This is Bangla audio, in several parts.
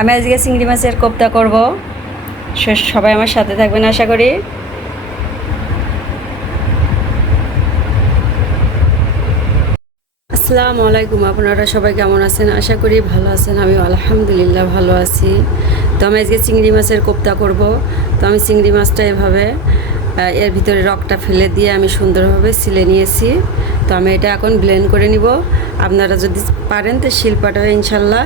আমি আজকে চিংড়ি মাছের কোপ্তা করব। সবাই আমার সাথে থাকবেন, আশা করি। আসসালামু আলাইকুম, আপনারা সবাই কেমন আছেন? আশা করি ভালো আছেন আমি আলহামদুলিল্লাহ ভালো আছি। তো আমি আজকে চিংড়ি মাছের কোপ্তা করব। তো আমি চিংড়ি মাছটা এভাবে এর ভিতরে রকটা ফেলে দিয়ে আমি সুন্দরভাবে সিলে নিয়েছি। তো আমি এটা এখন ব্লেন্ড করে নিব। আপনারা যদি পারেন তো শিল্পাটা ইনশাল্লাহ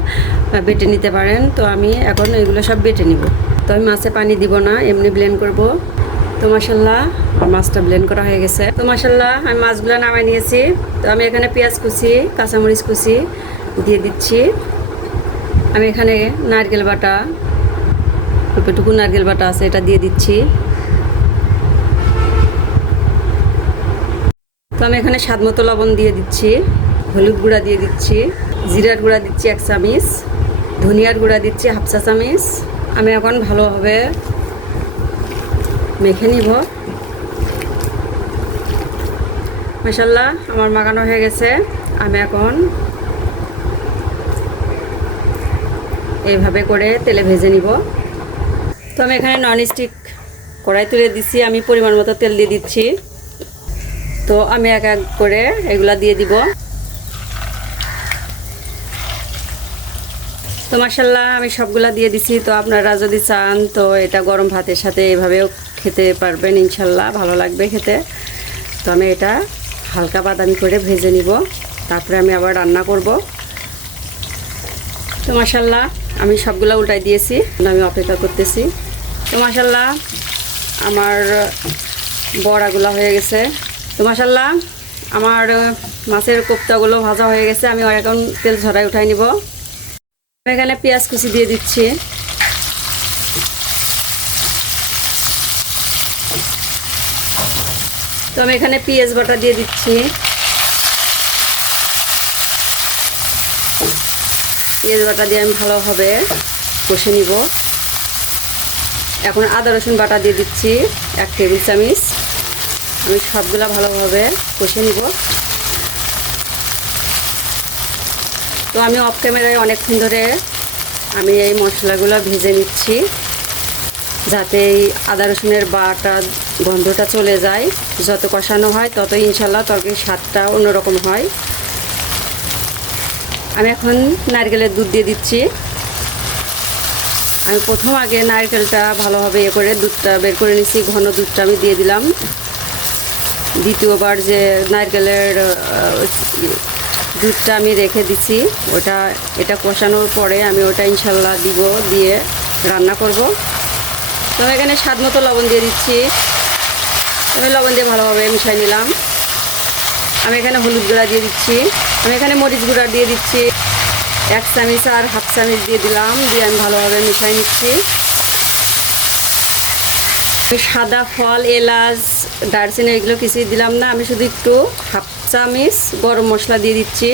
বেটে নিতে পারেন। তো আমি এখন এগুলো সব বেটে নিব। তো আমি মাছে পানি দিব না, এমনি ব্লেন্ড করব। তো মাসাল্লাহ মাছটা ব্লেন্ড করা হয়ে গেছে। তো মাসাল্লাহ আমি মাছগুলো নামাই নিয়েছি। তো আমি এখানে পেঁয়াজ কুচি, কাঁচামরিচ কুচি দিয়ে দিচ্ছি। আমি এখানে নারকেল বাটা, অল্পটুকু নারকেল বাটা আছে, এটা দিয়ে দিচ্ছি। তো আমি এখানে স্বাদ মতো লবণ দিয়ে দিচ্ছি, হলুদ গুঁড়া দিয়ে দিচ্ছি, জিরার গুঁড়া দিচ্ছি এক চামিচ, ধনিয়ার গুঁড়া দিচ্ছি হাফ চা চামিচ। আমি এখন ভালোভাবে মেখে নিব। মাসাল্লাহ আমার মাখানো হয়ে গেছে। আমি এখন এইভাবে করে তেলে ভেজে নিব। তো আমি এখানে নন স্টিক কড়াই তুলে দিচ্ছি আমি পরিমাণ মতো তেল দিয়ে দিচ্ছি। তো আমি এক এক করে এগুলা দিয়ে দিব। তো মাসাল্লাহ আমি সবগুলা দিয়ে দিছি। তো আপনারা যদি চান, তো এটা গরম ভাতের সাথে এভাবেও খেতে পারবেন ইনশাল্লাহ ভালো লাগবে খেতে। তো আমি এটা হালকা বাদামি করে ভেজে নিব। তারপরে আমি আবার রান্না করব। তো মাসাল্লাহ আমি সবগুলা উল্টাই দিয়েছি, আমি অপেক্ষা করতেছি। তো মাসাল্লাহ আমার বড়াগুলো হয়ে গেছে। তো মাসাল্লাহ আমার মাছের কোপ্তাগুলো ভাজা হয়ে গেছে, আমি এখন তেল ঝরাই উঠাই নিব। এখানে পেঁয়াজ কুচি দিয়ে দিচ্ছি। তো আমি এখানে পেঁয়াজ বাটা দিয়ে দিচ্ছি। পেঁয়াজ বাটা দিয়ে আমি ভালোভাবে কষে নিব। এখন আদা রসুন বাটা দিয়ে দিচ্ছি, এক টেবিল চামচ। আমি সবগুলা ভালোভাবে কষে নিব। তো আমি অফ ক্যামেরায় অনেকক্ষণ ধরে আমি এই মশলাগুলো ভেজে নিচ্ছি, যাতে এই আদা রসুনের বাটা গন্ধটা চলে যায়। যত কষানো হয় তত ইনশাল্লাহ তরকারির স্বাদটা অন্যরকম হয়। আমি এখন নারকেলের দুধ দিয়ে দিচ্ছি। আমি প্রথম আগে নারকেলটা ভালোভাবে ইয়ে করে দুধটা বের করে নিচ্ছি ঘন দুধটা আমি দিয়ে দিলাম। দ্বিতীয়বার যে নারকেলের দুধটা আমি রেখে দিচ্ছি ওটা, এটা কষানোর পরে আমি ওটা ইনশাল্লাহ দিব, দিয়ে রান্না করব। তো এখানে স্বাদ মতো লবণ দিয়ে দিচ্ছি। আমি লবণ দিয়ে ভালোভাবে মিশাই নিলাম। আমি এখানে হলুদ গুঁড়া দিয়ে দিচ্ছি। আমি এখানে মরিচ গুঁড়া দিয়ে দিচ্ছি। এক চামিচ আর হাফ চামিচ দিয়ে দিলাম। দিয়ে আমি ভালোভাবে মিশাই নিচ্ছি। সাদা ফল, এলাচ, দারচিনি এগুলো কিছুই দিলাম না। আমি শুধু একটু হাফ চামিচ গরম মশলা দিয়ে দিচ্ছি।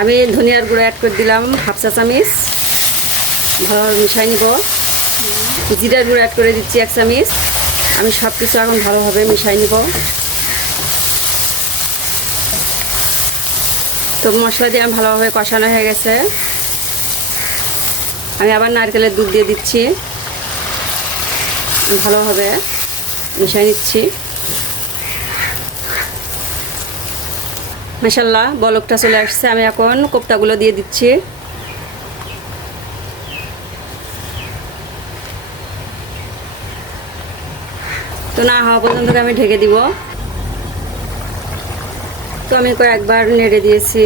আমি ধনিয়ার গুঁড়ো অ্যাড করে দিলাম, হাফ চা চামিচ। ভালোভাবে মিশাই নিব। জিরার গুঁড়ো অ্যাড করে দিচ্ছি এক চামিচ। আমি সব কিছু এখন ভালোভাবে মিশাই নিব। তো মশলা দিয়ে আমি ভালোভাবে কষানো হয়ে গেছে। আমি আবার নারকেলের দুধ দিয়ে দিচ্ছি। ভালোভাবে মিশিয়ে নিচ্ছি। মাসাল্লাহ বলকটা চলে আসছে। আমি এখন কোপ্তাগুলো দিয়ে দিচ্ছি। তো না হওয়া পর্যন্ত আমি ঢেকে দিব। তো আমি কয়েকবার নেড়ে দিয়েছি।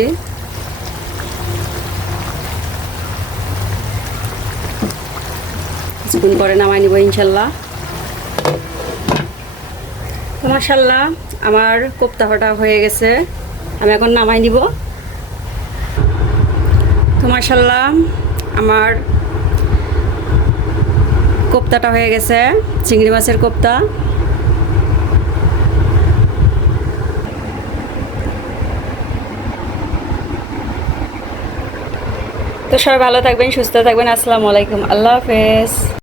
কিছুক্ষণ পরে নামাই নিব ইনশাল্লাহ তো মাসাল্লাহ আমার কোপ্তা ফাটা হয়ে গেছে। আমি এখন নামাই নিব। তো মাসাল্লাহ আমার কোপ্তাটা হয়ে গেছে, চিংড়ি মাছের কোপ্তা। তো সবাই ভালো থাকবেন, সুস্থ থাকবেন। আসসালামু আলাইকুম, আল্লাহ হাফেজ।